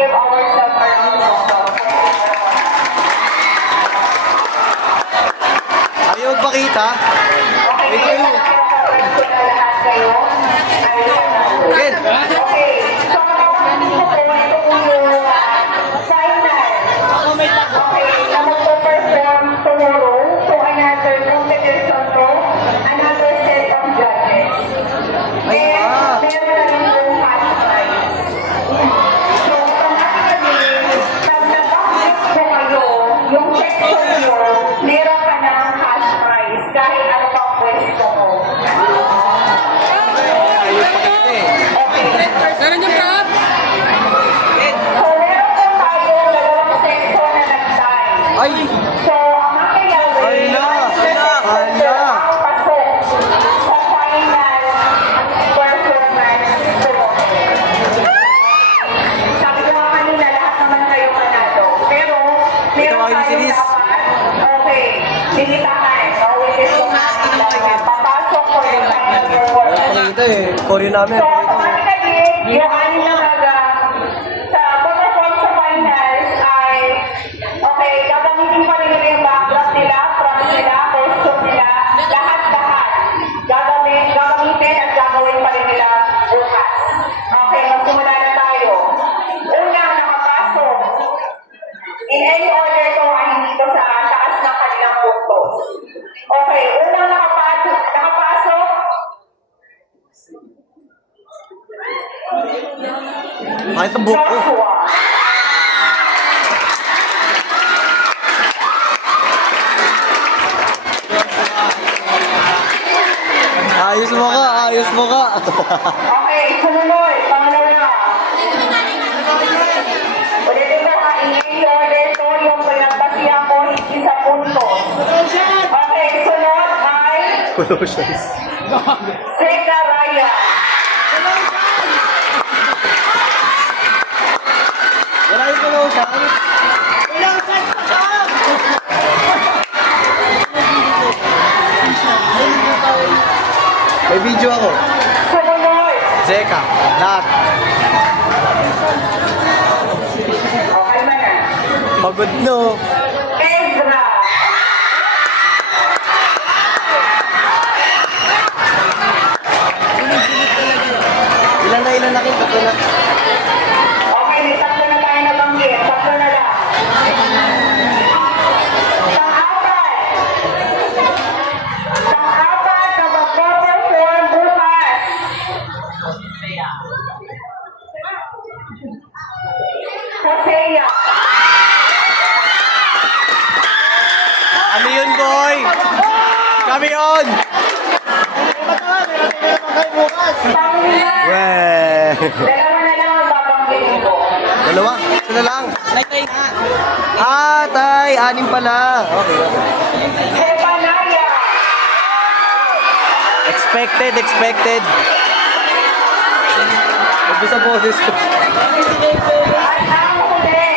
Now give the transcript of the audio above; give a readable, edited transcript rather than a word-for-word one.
give ourselves a round of applause. Ayaw magpakita. Okay, Wait, kayo. wait. Lahat kayo. Again. Okay, so ito po yung final. Okay, na magpo-perform tomorrow to another competition to another set of judges. Ay, And meron na rin yung cash prize. So, automatically, pag nag-access po kayo, yung section nyo, meron ka ng cash prize kahit ano pang pwesto mo. Ayaw magpakita eh. Meron yung prop? So, meron po tayo dalawang section na nag-tie. Ay! So, ang mangyayari, Ala! Ala! Ala! ang pasok sa final performance tomorrow. Sabi ko nga kanina, lahat naman kayo manalo. Pero, meron Ito, ayun si tayong Liz. dapat, okay, binitahan, no? Which is kung natin lang papasok ko yung final performance. Pakita eh. Korean namin. So, automatically, yung anim na sa pag-perform sa finals ay, okay, gagamitin pa rin nila yung background nila, props nila, costume nila, lahat-lahat. Gagamitin at gagawin pa rin nila bukas. Okay, magsimula na tayo. Unang nakapasok. In any order to ay dito sa taas ng kanilang puntos. Okay, unang nakapasok. Kahit ang buhok ko. Joshua. Ayos mo ka, ayos mo ka. Okay, sumunod. Pangalawa. Ulitin ko ha, in order to yung pinagpasiya ko hindi sa puntos. Okay, sunod ay Colossians. Zechariah. Wala yung Colossians. May video ako. Sumunod. Zeka. Lahat. Okay man na. Pagod no. Ezra. Ilan na kita ko na. Okay, may tatlo na tayo nabanggit. Tatlo na lang. Pang-apat na magpo-perform bukas. Hosea. Ano yun, boy? Kami on! Pang-lima. Weh! Dalawa na lang ang babanggitin ko. Dalawa? Isa na lang. Ah, tay! Anim pala. Okay. Zephaniah. Expected, expected. Huwag sa boses ko. At ang huli.